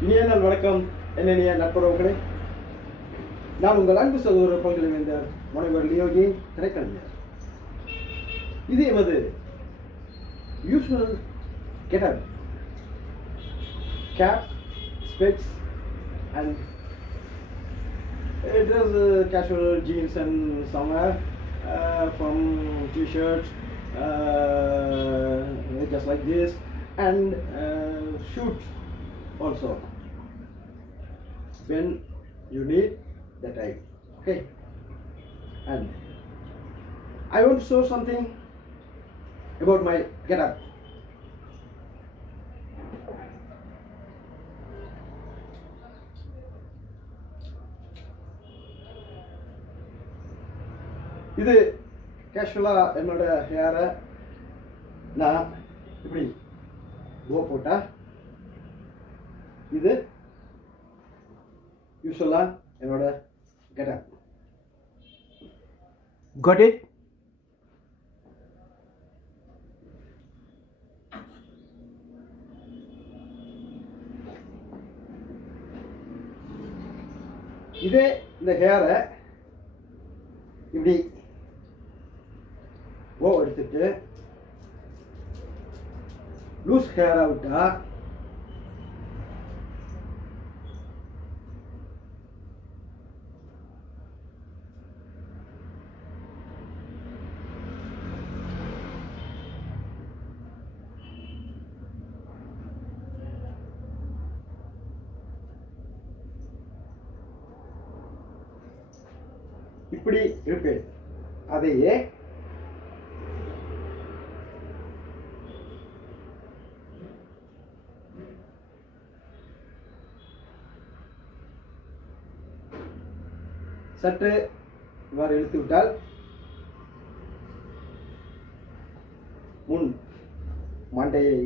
இனிய நாள் வணக்கம் என்னென்ன நட்புறவுகளே. நான் உங்கள் அன்பு சகோதரர் பல்கலைவேந்தர் முனைவர் லியோகி திரைக்கலைஞர். இது எமது usual getup, cap, specs and it is casual jeans and somewhere from t-shirts just like this and shoot also when you need the time. Okay, and I want to show something about my getup. இது கேஷுவலாக என்னோட ஹேரை நான் இப்படி கோ போட்டா இது யூஸ்வலாக என்னோட கெட்டப். Got it? இதே இந்த ஹேரை இப்படி ஓ எடுத்துட்டு லூஸ் ஹேர் விட்டா இப்படி இருப்பேன். அதையே சற்று இவ்வாறு இழுத்து விட்டால் முன் மண்டையை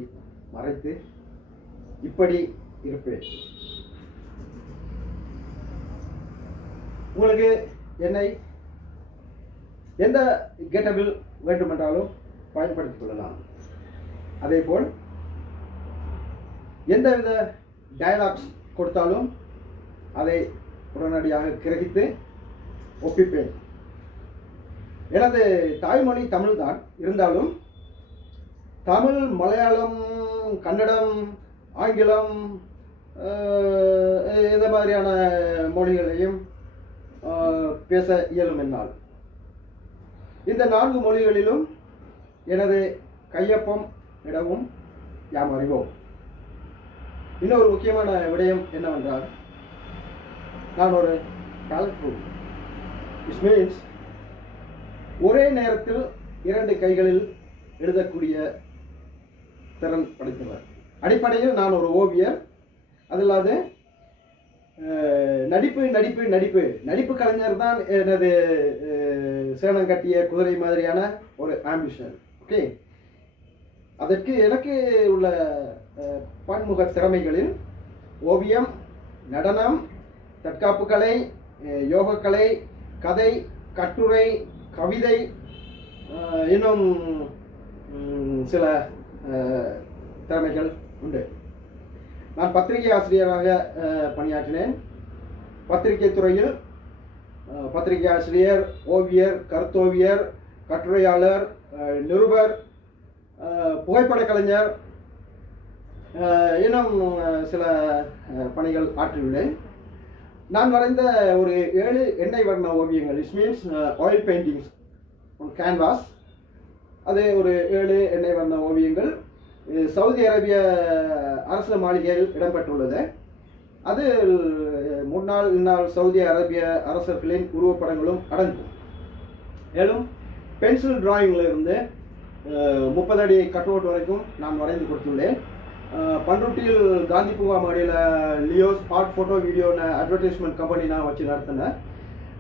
மறைத்து இப்படி இருப்பேன். உங்களுக்கு என்னை எந்த கெட்டபில் வேண்டுமென்றாலும் பயன்படுத்திக் கொள்ளலாம். அதேபோல் எந்தவித டயலாக்ஸ் கொடுத்தாலும் அதை உடனடியாக கிரகித்து ஒப்பிப்பேன். எனது தாய்மொழி தமிழ் தான், இருந்தாலும் தமிழ், மலையாளம், கன்னடம், ஆங்கிலம் இந்த மாதிரியான மொழிகளையும் பேச இயலும் என்னால். இந்த 4 மொழிகளிலும் எனது கையொப்பம் இடவும் யாம் அறிவோம். இன்னொரு முக்கியமான விடயம் என்னவென்றால், நான் ஒரு கலெக்டர். இட் மீன்ஸ் ஒரே நேரத்தில் 2 கைகளில் எழுதக்கூடிய திறன் படைத்தவர். அடிப்படையில் நான் ஒரு ஓவியர். அதில்லாது நடிப்பு கலைஞர் தான் எனது சேனம் கட்டிய குதிரை மாதிரியான ஒரு ஆம்பிஷன். ஓகே, அதற்கு எனக்கு உள்ள பன்முக திறமைகளில் ஓவியம், நடனம், தற்காப்பு கலை, யோகக்கலை, கதை, கட்டுரை, கவிதை, இன்னும் சில திறமைகள் உண்டு. நான் பத்திரிகை ஆசிரியராக பணியாற்றினேன். பத்திரிகை துறையில் பத்திரிகை ஆசிரியர், ஓவியர், கருத்தோவியர், கட்டுரையாளர், நிருபர், புகைப்பட கலைஞர், இன்னும் சில பணிகள் ஆற்றியுள்ளேன். நான் வரைந்த ஒரு 7 எண்ணெய் வர்ண ஓவியங்கள், it means oil paintings on canvas, அது ஒரு 7 எண்ணெய் வர்ண ஓவியங்கள் சவுதி அரேபிய அரசு மாளிகையில் இடம்பெற்றுள்ளது. அது முன்னாள் இந்நாள் சவுதி அரேபிய அரசர்களின் உருவப்படங்களும் அடங்கும். மேலும் பென்சில் டிராயிங்கில் இருந்து 30 அடி கட் அவுட் வரைக்கும் நான் வரைந்து கொடுத்துள்ளேன். பண்ருட்டியில் காந்தி பூங்கா மாடியில் லியோஸ் ஆர்ட் ஃபோட்டோ வீடியோன்னு அட்வர்டைஸ்மெண்ட் கம்பெனி நான் வச்சு நடத்தினேன்.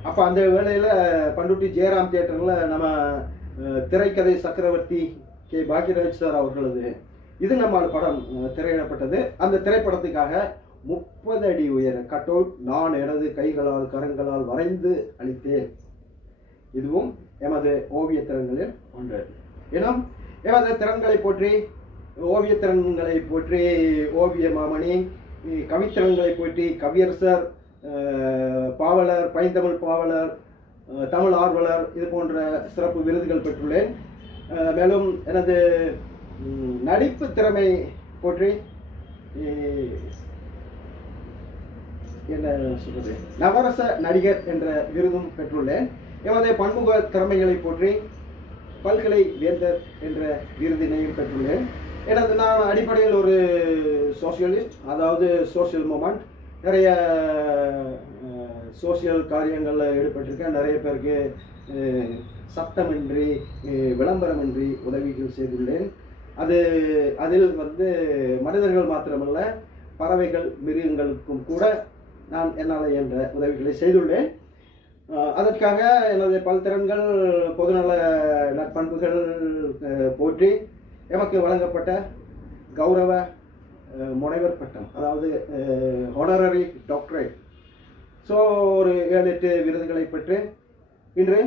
அப்போ அந்த வேளையில் பண்ருட்டி ஜெயராம் தியேட்டரில் நம்ம திரைக்கதை சக்கரவர்த்தி கே பாக்யராஜ் சார் அவர்களது இது நம்ம படம் திரையிடப்பட்டது. அந்த திரைப்படத்துக்காக 30 அடி உயர கட் அவுட் நான் எனது கைகளால் கரங்களால் வரைந்து அளித்தேன். இதுவும் எமது ஓவிய திறன்களில் ஒன்று. ஏன்னா எமது திறன்களை போற்றி, ஓவிய திறன்களை போற்றி ஓவிய மாமணி கவித்திறன்களை போற்றி கவியரசர், பாவலர், பைந்தமிழ் பாவலர், தமிழ் ஆர்வலர் இது போன்ற சிறப்பு விருதுகள் பெற்றுள்ளேன். மேலும் எனது நடிப்பு திறமை போற்றி என்ன சொல்றது நவரச நடிகர் என்ற விருதும் பெற்றுள்ளேன். எமது பன்முக திறமைகளை போற்றி பல்கலை வேந்தர் என்ற விருதினையும் பெற்றுள்ளேன். நான் அடிப்படையில் ஒரு சோசியலிஸ்ட், அதாவது சோசியல் மூமெண்ட், நிறைய சோசியல் காரியங்களில் ஈடுபட்டிருக்கேன். நிறைய பேருக்கு சட்டமின்றி விளம்பரமின்றி உதவிகள் செய்துள்ளேன். அதில் மனிதர்கள் மாத்திரமல்ல, பறவைகள் மிருகங்களுக்கும் கூட நான் என்னால் என்ற உதவிகளை செய்துள்ளேன். அதற்காக எனது பல்திறன்கள், பொதுநல நற்பண்புகள் போற்றி எமக்கு வழங்கப்பட்ட கௌரவ முனைவர் பட்டம், அதாவது ஹானரரி டாக்டரேட். ஸோ ஒரு 7-8 விருதுகளை பெற்று இன்று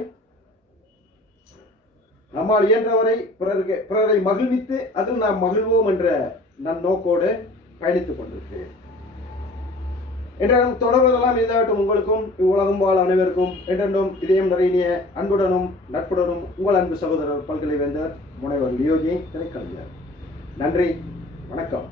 நம்மால் இயன்றவரை பிறரை மகிழ்வித்து அதில் நாம் மகிழ்வோம் என்ற நன்னோக்கோடு பயணித்துக் கொண்டிருக்கிறேன். என்றும் தொடர்வதெல்லாம் இதாகட்டும். உங்களுக்கும் இவ்வுலகம் வாழ் அனைவருக்கும் என்றென்றும் இதயம் நிறைய அன்புடனும் நட்புடனும் உங்கள் அன்பு சகோதரர் பல்கலை வேந்தர் முனைவர் லியோஜி திரைக்கலைஞர். நன்றி, வணக்கம்.